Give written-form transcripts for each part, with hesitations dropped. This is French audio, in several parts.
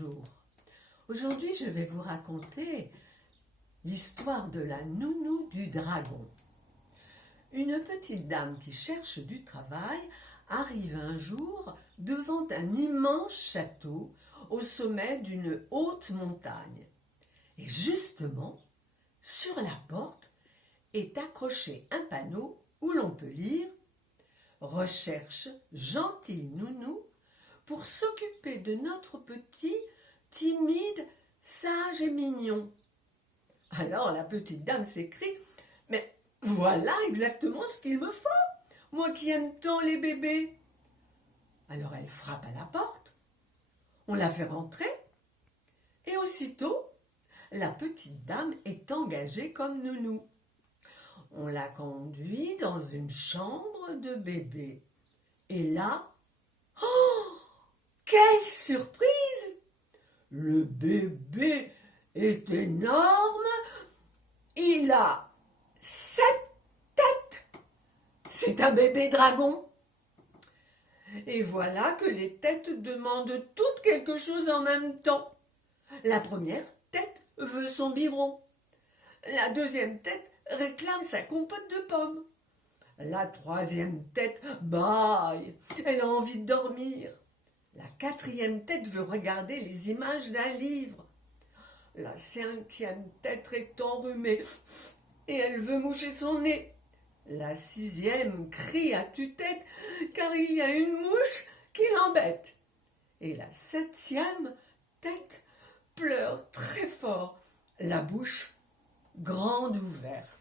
bonjour. Aujourd'hui, je vais vous raconter l'histoire de la nounou du dragon. Une petite dame qui cherche du travail arrive un jour devant un immense château au sommet d'une haute montagne. Et justement, sur la porte est accroché un panneau où l'on peut lire « Recherche gentille nounou pour s'occuper de notre petit, timide, sage et mignon. » Alors la petite dame s'écrie « Mais voilà exactement ce qu'il me faut, moi qui aime tant les bébés. » Alors elle frappe à la porte, on la fait rentrer et aussitôt la petite dame est engagée comme nounou. On la conduit dans une chambre de bébé. Et là, oh, quelle surprise! Le bébé est énorme, il a 7 têtes. C'est un bébé dragon. Et voilà que les têtes demandent toutes quelque chose en même temps. La première tête veut son biberon. La deuxième tête réclame sa compote de pommes. La troisième tête bâille, elle a envie de dormir. La quatrième tête veut regarder les images d'un livre. La cinquième tête est enrhumée et elle veut moucher son nez. La sixième crie à tue-tête car il y a une mouche qui l'embête. Et la septième tête pleure très fort, la bouche grande ouverte.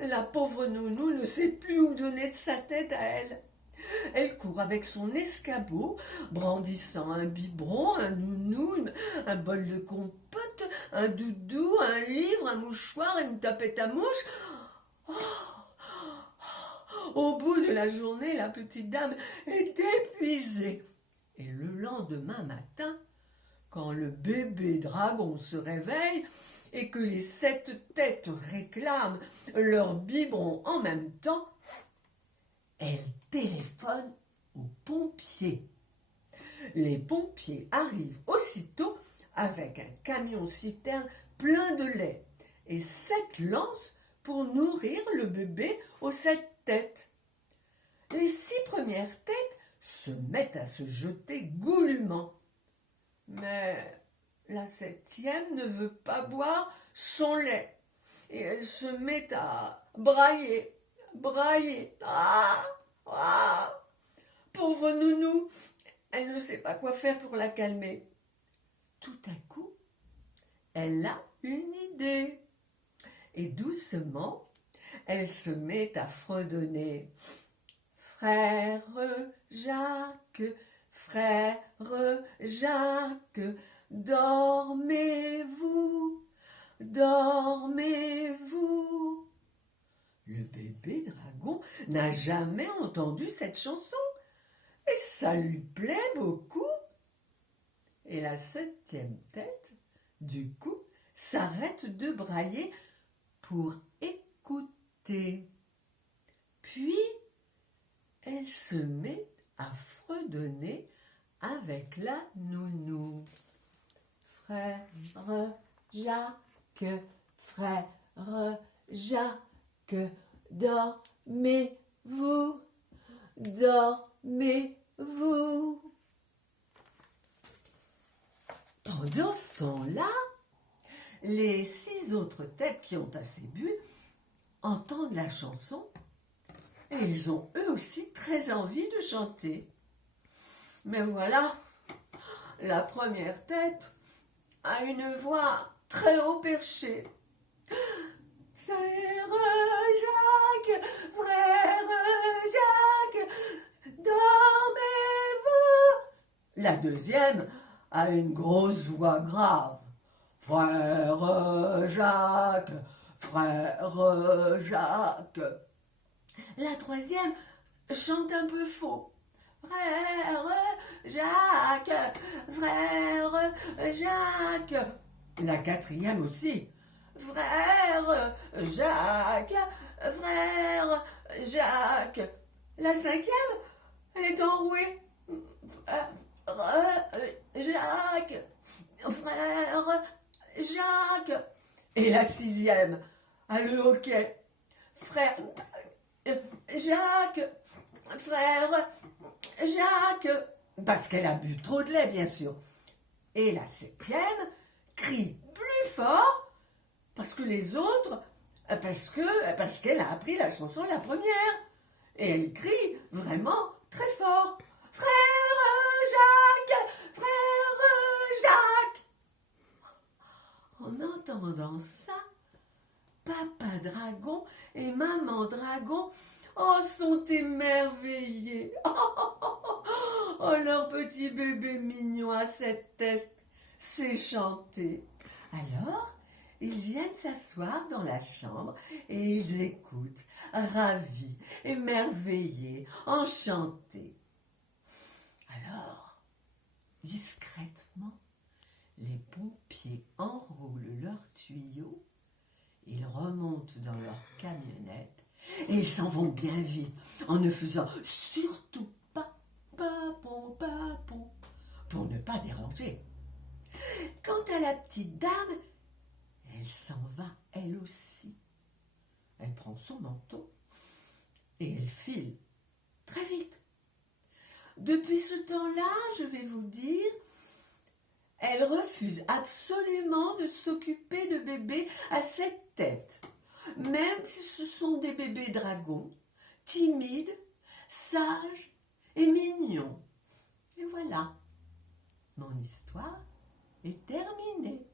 La pauvre nounou ne sait plus où donner de sa tête à elle. Elle court avec son escabeau, brandissant un biberon, un nounou, un bol de compote, un doudou, un livre, un mouchoir, une tapette à mouche. Au bout de la journée, la petite dame est épuisée. Et le lendemain matin, quand le bébé dragon se réveille et que les 7 têtes réclament leur biberon en même temps, elle téléphone aux pompiers. Les pompiers arrivent aussitôt avec un camion-citerne plein de lait et 7 lances pour nourrir le bébé aux 7 têtes. Les 6 premières têtes se mettent à se jeter goulûment. Mais la 7e ne veut pas boire son lait et elle se met à brailler. Pauvre nounou, elle ne sait pas quoi faire pour la calmer. Tout à coup, elle a une idée. Et doucement, elle se met à fredonner. Frère Jacques, frère Jacques, dormez-vous, dormez-vous. Le bébé dragon n'a jamais entendu cette chanson et ça lui plaît beaucoup. Et la 7e tête, du coup, s'arrête de brailler pour écouter. Puis, elle se met à fredonner avec la nounou. Frère Jacques, frère Jacques, dormez-vous, dormez-vous. Pendant ce temps-là, les 6 autres têtes qui ont assez bu entendent la chanson et ils ont eux aussi très envie de chanter. Mais voilà, la première tête a une voix très haut perchée. Frère Jacques, frère Jacques, dormez-vous. La deuxième a une grosse voix grave. Frère Jacques, frère Jacques. La troisième chante un peu faux. frère Jacques, frère Jacques. La quatrième aussi, frère Jacques, frère Jacques. La cinquième, elle est enrouée. Frère Jacques, frère Jacques. Et la sixième, à le hoquet. Frère Jacques, frère Jacques. Parce qu'elle a bu trop de lait, bien sûr. Et la septième crie plus fort parce que les autres, parce qu'elle a appris la chanson la première. Et elle crie vraiment très fort. Frère Jacques, frère Jacques. En entendant ça, Papa Dragon et Maman Dragon sont émerveillés. Oh, leur petit bébé mignon à cette tête, c'est chanté. Alors, ils viennent s'asseoir dans la chambre et ils écoutent, ravis, émerveillés, enchantés. Alors, discrètement, les pompiers enroulent leurs tuyaux, ils remontent dans leur camionnette et ils s'en vont bien vite en ne faisant surtout pas papon, papon, pour ne pas déranger. Quant à la petite dame, elle s'en va elle aussi. Elle prend son manteau et elle file très vite. Depuis ce temps-là, je vais vous dire, elle refuse absolument de s'occuper de bébés à cette tête, même si ce sont des bébés dragons, timides, sages et mignons. Et voilà, mon histoire est terminée.